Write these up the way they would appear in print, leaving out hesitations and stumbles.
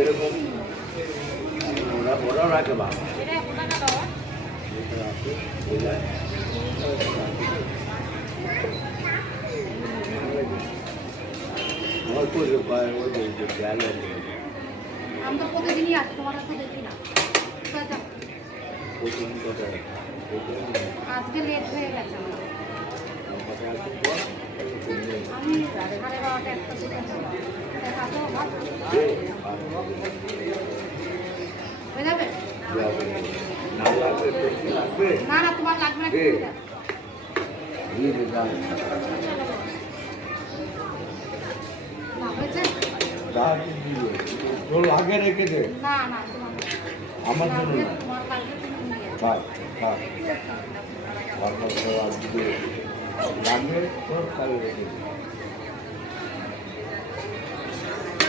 এরকম ওরাও রাখে বা আমি তো প্রতিদিনই আসি, তোমার কাছে দেখি না। আজকে লেট হয়ে গেছে আমার। আমি 12:30 একটা দিকে হয়ে যাবে। না না, তোমার লাগবে না। তোর আগে রেখে দে। না না, আমার জন্য না। তোমার লাগবে তুমি নিয়ে যাও। থাক থাক লাগবে তোর কালে রেখে দে।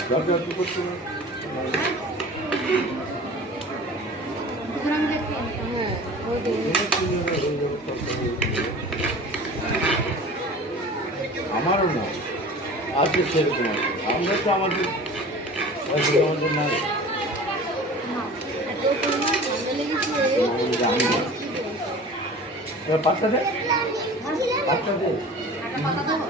দরজা কি করছো না? দুজন আমি দেখি। হ্যাঁ, আমারও না আছে সেরকম আছে। আমরা তো আমাদের নাই। পাঁচটা দে, পাঁচটা দে। একটা কথা দেবো?